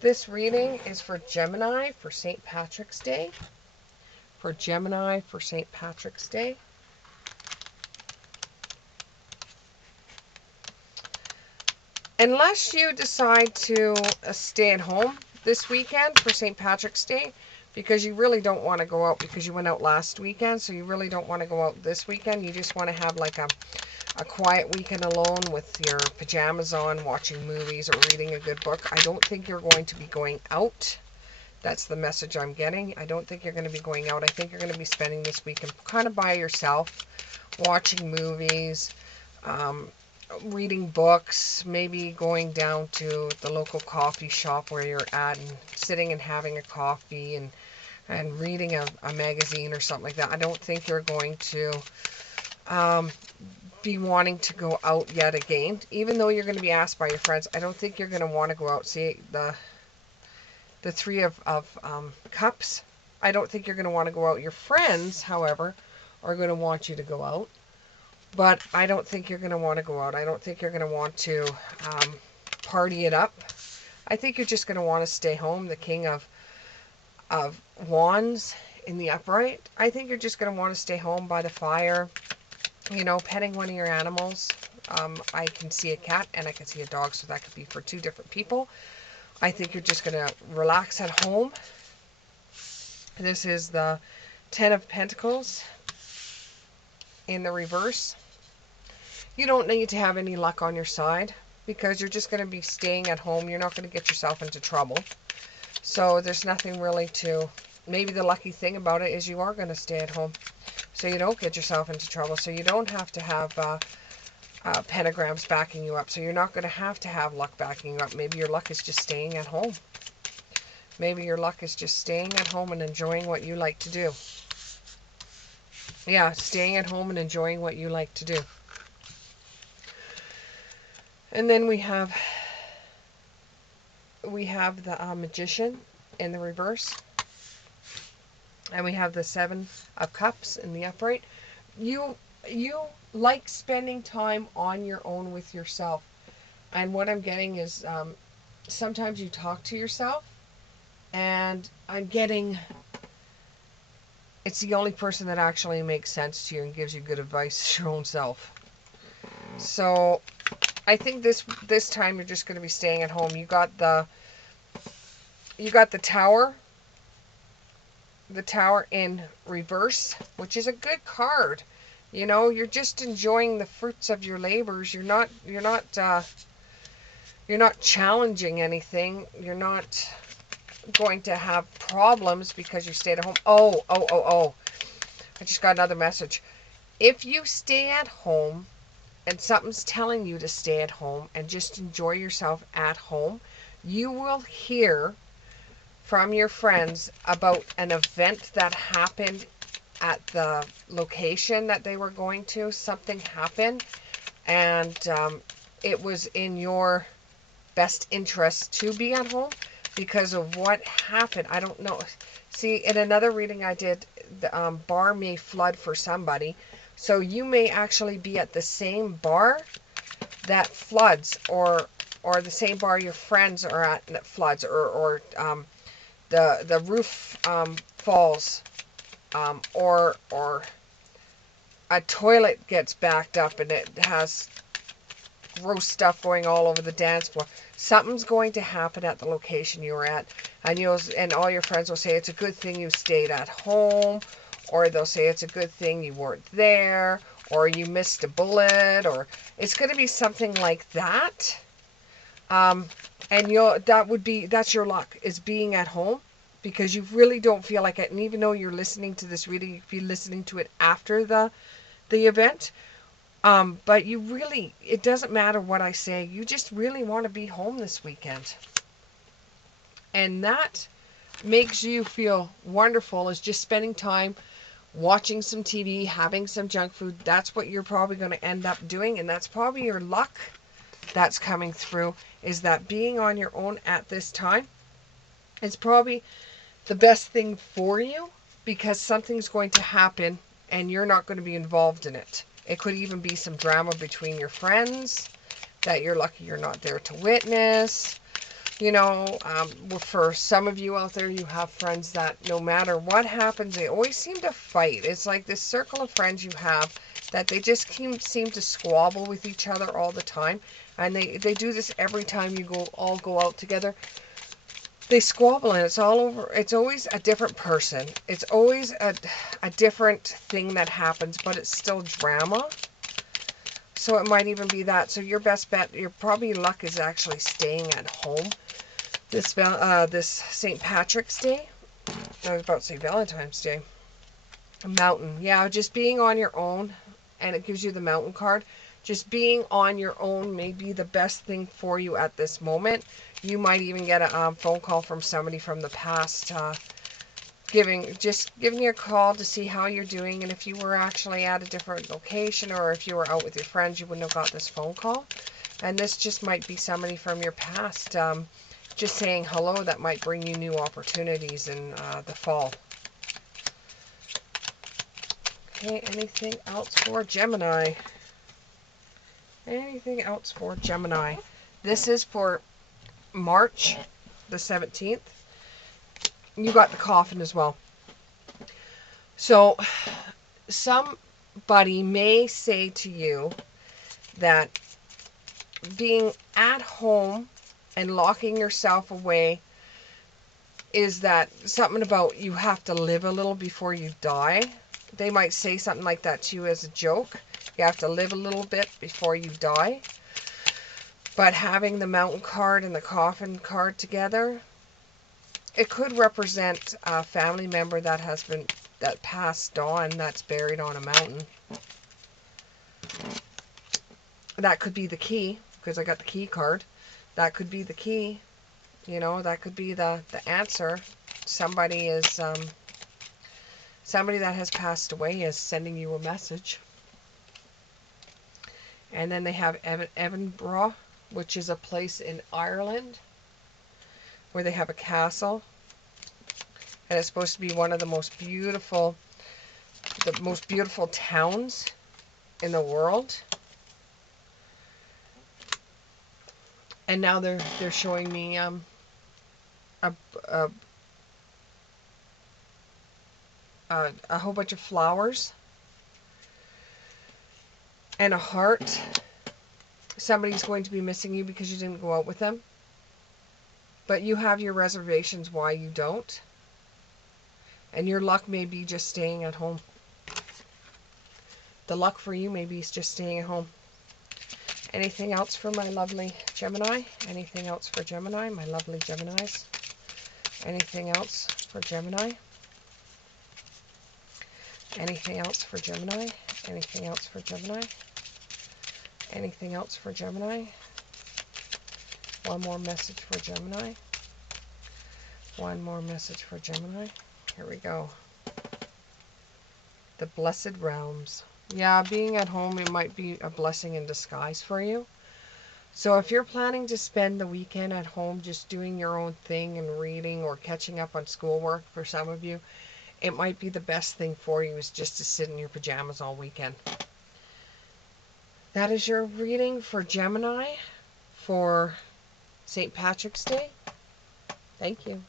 This reading is for Gemini for St. Patrick's Day. For Gemini for St. Patrick's Day. Unless you decide to stay at home this weekend for St. Patrick's Day, because you really don't want to go out because you went out last weekend, so you really don't want to go out this weekend. You just want to have like a quiet weekend alone with your pajamas on, watching movies or reading a good book. I don't think you're going to be going out. That's the message I'm getting. I don't think you're going to be going out. I think you're going to be spending this weekend kind of by yourself, watching movies, reading books, maybe going down to the local coffee shop where you're at and sitting and having a coffee and reading a magazine or something like that. I don't think you're going to be wanting to go out yet again. Even though you're going to be asked by your friends, I don't think you're going to want to go out. See, the Three of Cups, I don't think you're going to want to go out. Your friends, however, are going to want you to go out. But I don't think you're going to want to go out. I don't think you're going to want to party it up. I think you're just going to want to stay home. The King of Wands in the upright. I think you're just going to want to stay home by the fire, you know, petting one of your animals. I can see a cat and I can see a dog, so that could be for two different people. I think you're just going to relax at home. This is the Ten of Pentacles in the reverse. You don't need to have any luck on your side because you're just going to be staying at home. You're not going to get yourself into trouble. So there's nothing really to... Maybe the lucky thing about it is you are going to stay at home, so you don't get yourself into trouble. So you don't have to have pentagrams backing you up. So you're not going to have luck backing you up. Maybe your luck is just staying at home. Maybe your luck is just staying at home and enjoying what you like to do. Yeah, staying at home and enjoying what you like to do. And then we have the Magician in the reverse. And we have the Seven of Cups in the upright. You like spending time on your own with yourself. And what I'm getting is sometimes you talk to yourself. And I'm getting... It's the only person that actually makes sense to you and gives you good advice, your own self. So I think this time you're just going to be staying at home. You got the Tower. The Tower in reverse, which is a good card. You know, you're just enjoying the fruits of your labors. You're not challenging anything. You're not going to have problems because you stayed at home. Oh. I just got another message. If you stay at home and something's telling you to stay at home and just enjoy yourself at home, you will hear from your friends about an event that happened at the location that they were going to. Something happened, and it was in your best interest to be at home because of what happened. I don't know. See, in another reading I did, the bar may flood for somebody. So you may actually be at the same bar that floods, or the same bar your friends are at that floods, or the roof falls, or a toilet gets backed up and it has gross stuff going all over the dance floor. Something's going to happen at the location you were at, and all your friends will say it's a good thing you stayed at home, or they'll say it's a good thing you weren't there, or you missed a bullet, or it's going to be something like that. And that's your luck, is being at home, because you really don't feel like it. And even though you're listening to this reading, you could be listening to it after the event. But you really, it doesn't matter what I say. You just really want to be home this weekend. And that makes you feel wonderful, is just spending time watching some TV, having some junk food. That's what you're probably going to end up doing. And that's probably your luck that's coming through, is that being on your own at this time is probably the best thing for you, because something's going to happen and you're not going to be involved in it. It could even be some drama between your friends that you're lucky you're not there to witness. You know, for some of you out there, you have friends that no matter what happens, they always seem to fight. It's like this circle of friends you have that they just seem to squabble with each other all the time. And they do this every time you all go out together. They squabble and it's all over. It's always a different person. It's always a different thing that happens, but it's still drama. So it might even be that. So your best bet, your probably luck is actually staying at home this St. Patrick's Day. I was about to say Valentine's Day. A mountain. Yeah, just being on your own, and it gives you the mountain card. Just being on your own may be the best thing for you at this moment. You might even get a phone call from somebody from the past, giving you a call to see how you're doing, and if you were actually at a different location or if you were out with your friends, you wouldn't have got this phone call. And this just might be somebody from your past, just saying hello. That might bring you new opportunities in the fall. Okay, anything else for Gemini? Anything else for Gemini? This is for March the 17th. You got the coffin as well. So somebody may say to you that being at home and locking yourself away is that something about you have to live a little before you die. They might say something like that to you as a joke. You have to live a little bit before you die. But having the mountain card and the coffin card together, it could represent a family member that passed on, that's buried on a mountain. That could be the key, because I got the key card. That could be the key. You know, that could be the answer. Somebody that has passed away is sending you a message. And then they have Edinburgh, which is a place in Ireland where they have a castle. And it's supposed to be one of the most beautiful towns in the world. And now they're showing me a whole bunch of flowers and a heart. Somebody's going to be missing you because you didn't go out with them. But you have your reservations why you don't. And your luck may be just staying at home. The luck for you maybe is just staying at home. Anything else for my lovely Gemini? Anything else for Gemini, my lovely Geminis? Anything else for Gemini? Anything else for Gemini? Anything else for Gemini? Anything else for Gemini? One more message for Gemini. One more message for Gemini. Here we go. The Blessed Realms. Yeah, being at home, it might be a blessing in disguise for you. So if you're planning to spend the weekend at home just doing your own thing and reading or catching up on schoolwork, for some of you, it might be the best thing for you is just to sit in your pajamas all weekend. That is your reading for Gemini for St. Patrick's Day. Thank you.